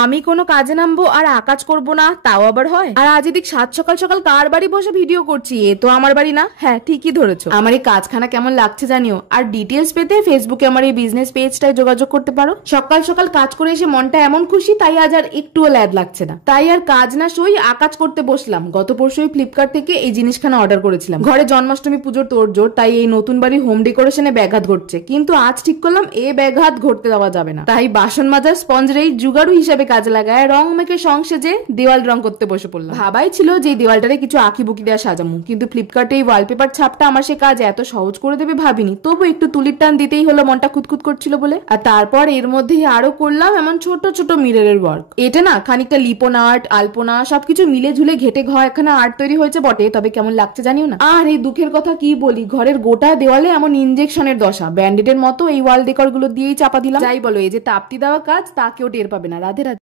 আমি কোনো কাজে নামবো আর আকাজ করব না, তাও আবার হয়? আর আজ এদিক সাত সকাল সকাল কার বাড়ি বসে ভিডিও করছি? এ তো আমার বাড়ি না। হ্যাঁ, ঠিকই ধরেছো। আমার এই কাজখানা কেমন লাগছে জানিও। আর ডিটেলস পেতে ফেসবুকে আমার এই বিজনেস পেজটায় যোগাযোগ করতে পারো। সকাল সকাল কাজ করে এসে মনটা এমন খুশি, তাই আজ আর একটুও ল্যাদ লাগছে না। তাই আর কাজ না সই আকাজ করতে বসলাম। গত পরশুই ফ্লিপকার্ট থেকে এই জিনিসখানা অর্ডার করেছিলাম। ঘরে জন্মাষ্টমী পুজোর তোড়জোড়, তাই এই নতুন বাড়ি হোম ডেকোরেশনে ব্যাঘাত ঘটছে। কিন্তু আজ ঠিক করলাম এ ব্যাঘাত ঘটতে দেওয়া যাবে না। তাই বাসন মাজার স্পঞ্জের এই জুগাড়ু হিসাবে কাজে লাগায় রং মেখে সংসেজে দেওয়াল রং করতে বসে পড়লাম। ভাবাই ছিল যে দেওয়ালটারে কিছু আঁকি বুকি দেওয়া সাজামু, কিন্তু ফ্লিপকার্টে এই ওয়ালপেপার ছাপটা আমার সে কাজ এত সহজ করে দেবে ভাবিনি। তবু একটু তুলির টান দিতেই হলো, মনটা খুঁতখুত করছিল বলে। আর তারপর এর মধ্যেই আরো করলাম এমন ছোট ছোট মিররের ওয়ার্ক। এটা না খানিকটা লিপন আর্ট, আলপনা সবকিছু মিলে ঝুলে ঘেটে ঘ একখানা আর্ট তৈরি হয়েছে বটে, তবে কেমন লাগছে জানিও না। আর এই দুঃখের কথা কি বলি, ঘরের গোটা দেওয়ালে এমন ইনজেকশনের দশা, ব্যান্ডেডের মতো এই ওয়াল ডেকর গুলো দিয়েই চাপা দিলাম। যাই বলো, এই যে তাপ্তি দেওয়া কাজ তা কেউ টের পাবে না। রাধে রাধে।